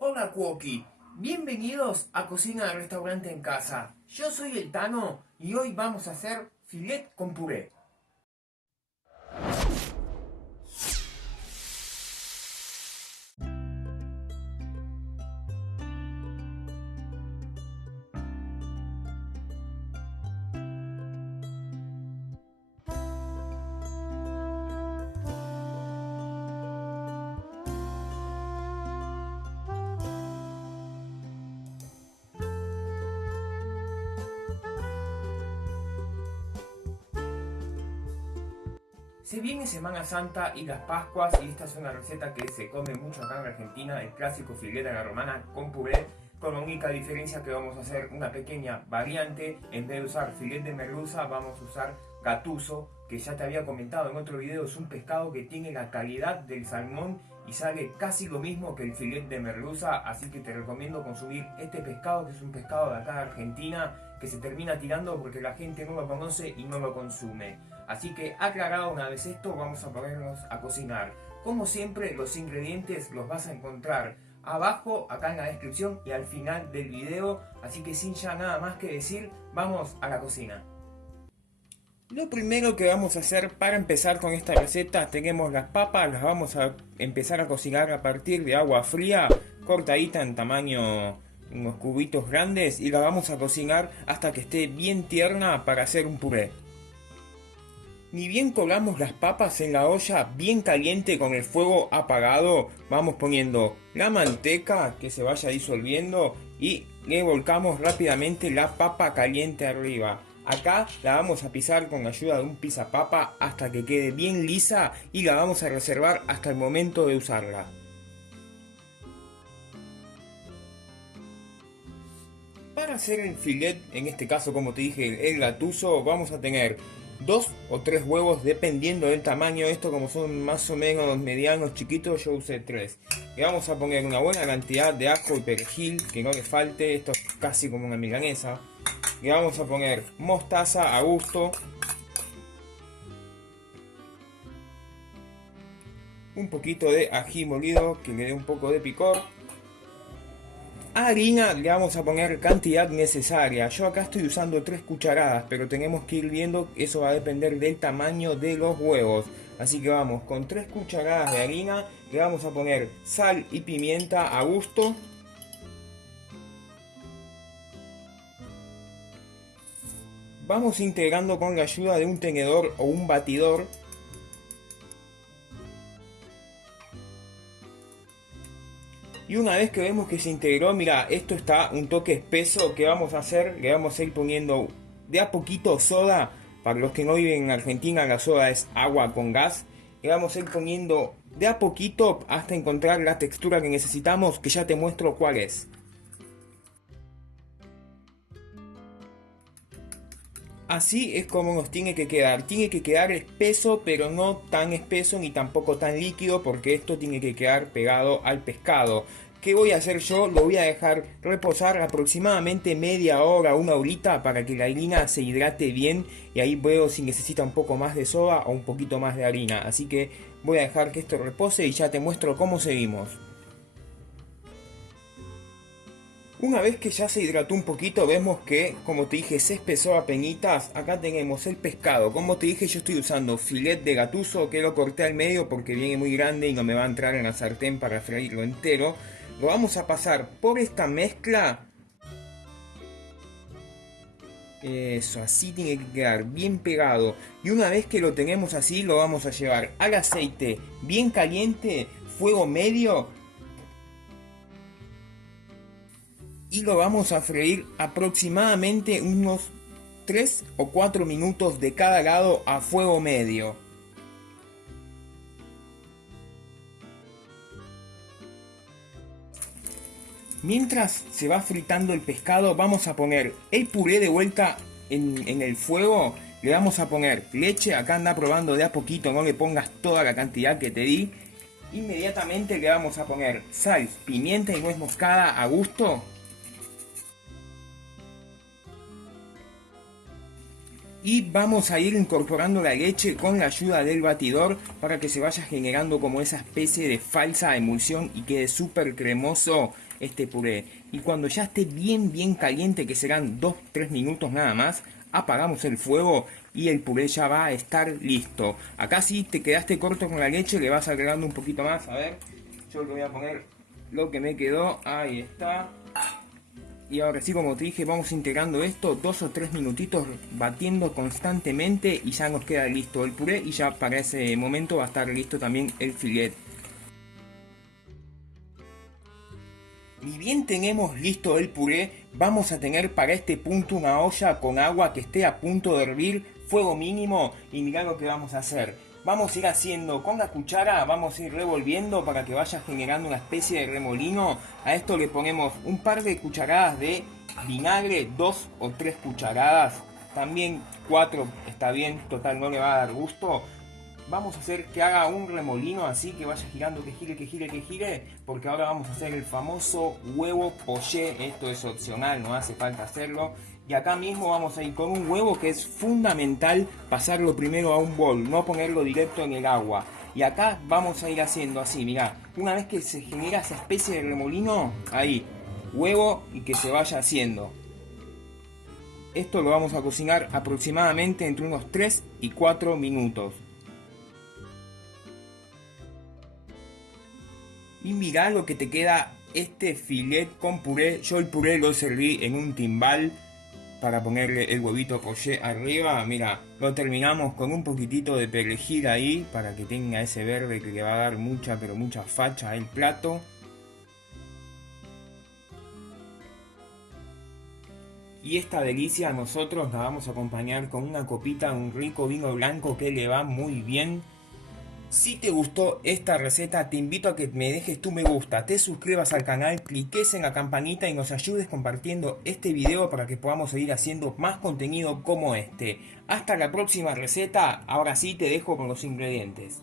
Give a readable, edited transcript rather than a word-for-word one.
Hola Cuoqui, bienvenidos a Cocina del Restaurante en Casa. Yo soy el Tano y hoy vamos a hacer filet con puré. Se viene Semana Santa y las Pascuas y esta es una receta que se come mucho acá en Argentina, el clásico filet a la romana con puré, con la única diferencia que vamos a hacer una pequeña variante. En vez de usar filet de merluza vamos a usar gatuso, que ya te había comentado en otro video, es un pescado que tiene la calidad del salmón y sale casi lo mismo que el filet de merluza, así que te recomiendo consumir este pescado, que es un pescado de acá de Argentina, que se termina tirando porque la gente no lo conoce y no lo consume. Así que aclarado una vez esto, vamos a ponernos a cocinar. Como siempre, los ingredientes los vas a encontrar abajo, acá en la descripción y al final del video. Así que sin ya nada más que decir, vamos a la cocina. Lo primero que vamos a hacer para empezar con esta receta, tenemos las papas, las vamos a empezar a cocinar a partir de agua fría, cortadita en tamaño, unos cubitos grandes, y la vamos a cocinar hasta que esté bien tierna para hacer un puré. Ni bien colamos las papas en la olla bien caliente con el fuego apagado, vamos poniendo la manteca que se vaya disolviendo y le volcamos rápidamente la papa caliente arriba. Acá la vamos a pisar con ayuda de un pisapapa hasta que quede bien lisa y la vamos a reservar hasta el momento de usarla. Para hacer el filet, en este caso como te dije el gatuso, vamos a tener 2 o 3 huevos dependiendo del tamaño. Esto como son más o menos medianos, chiquitos, yo usé 3. Le vamos a poner una buena cantidad de ajo y perejil, que no le falte, esto es casi como una milanesa. Le vamos a poner mostaza a gusto, un poquito de ají molido que le dé un poco de picor. Harina le vamos a poner cantidad necesaria. Yo acá estoy usando 3 cucharadas, pero tenemos que ir viendo, eso va a depender del tamaño de los huevos. Así que vamos con 3 cucharadas de harina, le vamos a poner sal y pimienta a gusto. Vamos integrando con la ayuda de un tenedor o un batidor. Y una vez que vemos que se integró, mira, esto está un toque espeso. ¿Qué vamos a hacer? Le vamos a ir poniendo de a poquito soda. Para los que no viven en Argentina, la soda es agua con gas. Le vamos a ir poniendo de a poquito hasta encontrar la textura que necesitamos, que ya te muestro cuál es. Así es como nos tiene que quedar. Tiene que quedar espeso, pero no tan espeso ni tampoco tan líquido, porque esto tiene que quedar pegado al pescado. ¿Qué voy a hacer yo? Lo voy a dejar reposar aproximadamente media hora, una horita, para que la harina se hidrate bien. Y ahí veo si necesita un poco más de soda o un poquito más de harina. Así que voy a dejar que esto repose y ya te muestro cómo seguimos. Una vez que ya se hidrató un poquito, vemos que, como te dije, se espesó a peñitas. Acá tenemos el pescado. Como te dije, yo estoy usando filet de gatuso, que lo corté al medio porque viene muy grande y no me va a entrar en la sartén para freírlo entero. Lo vamos a pasar por esta mezcla. Eso, así tiene que quedar bien pegado. Y una vez que lo tenemos así, lo vamos a llevar al aceite bien caliente, fuego medio. Y lo vamos a freír aproximadamente unos 3 o 4 minutos de cada lado a fuego medio. Mientras se va fritando el pescado, vamos a poner el puré de vuelta en el fuego. Le vamos a poner leche, acá anda probando de a poquito, no le pongas toda la cantidad que te di. Inmediatamente le vamos a poner sal, pimienta y nuez moscada a gusto. Y vamos a ir incorporando la leche con la ayuda del batidor para que se vaya generando como esa especie de falsa emulsión y quede súper cremoso este puré. Y cuando ya esté bien caliente, que serán 2-3 minutos nada más, apagamos el fuego y el puré ya va a estar listo. Acá si te quedaste corto con la leche, le vas agregando un poquito más. A ver, yo le voy a poner lo que me quedó. Ahí está. Y ahora sí, como te dije, vamos integrando esto 2 o 3 minutitos batiendo constantemente y ya nos queda listo el puré y ya para ese momento va a estar listo también el filet. Ni bien tenemos listo el puré, vamos a tener para este punto una olla con agua que esté a punto de hervir, fuego mínimo, y mirá lo que vamos a hacer. Vamos a ir haciendo con la cuchara, vamos a ir revolviendo para que vaya generando una especie de remolino. A esto le ponemos un par de cucharadas de vinagre, 2 o 3 cucharadas, también 4 está bien, total no le va a dar gusto. Vamos a hacer que haga un remolino así, que vaya girando, que gire, porque ahora vamos a hacer el famoso huevo poché. Esto es opcional, no hace falta hacerlo. Y acá mismo vamos a ir con un huevo, que es fundamental pasarlo primero a un bol, no ponerlo directo en el agua. Y acá vamos a ir haciendo así, mirá, una vez que se genera esa especie de remolino, ahí, huevo y que se vaya haciendo. Esto lo vamos a cocinar aproximadamente entre unos 3 y 4 minutos. Y mirá lo que te queda este filet con puré. Yo el puré lo serví en un timbal para ponerle el huevito poché arriba. Mira, lo terminamos con un poquitito de perejil ahí para que tenga ese verde que le va a dar mucha, pero mucha facha al plato. Y esta delicia nosotros la vamos a acompañar con una copita, un rico vino blanco que le va muy bien. Si te gustó esta receta, te invito a que me dejes tu me gusta, te suscribas al canal, cliques en la campanita y nos ayudes compartiendo este video para que podamos seguir haciendo más contenido como este. Hasta la próxima receta, ahora sí te dejo con los ingredientes.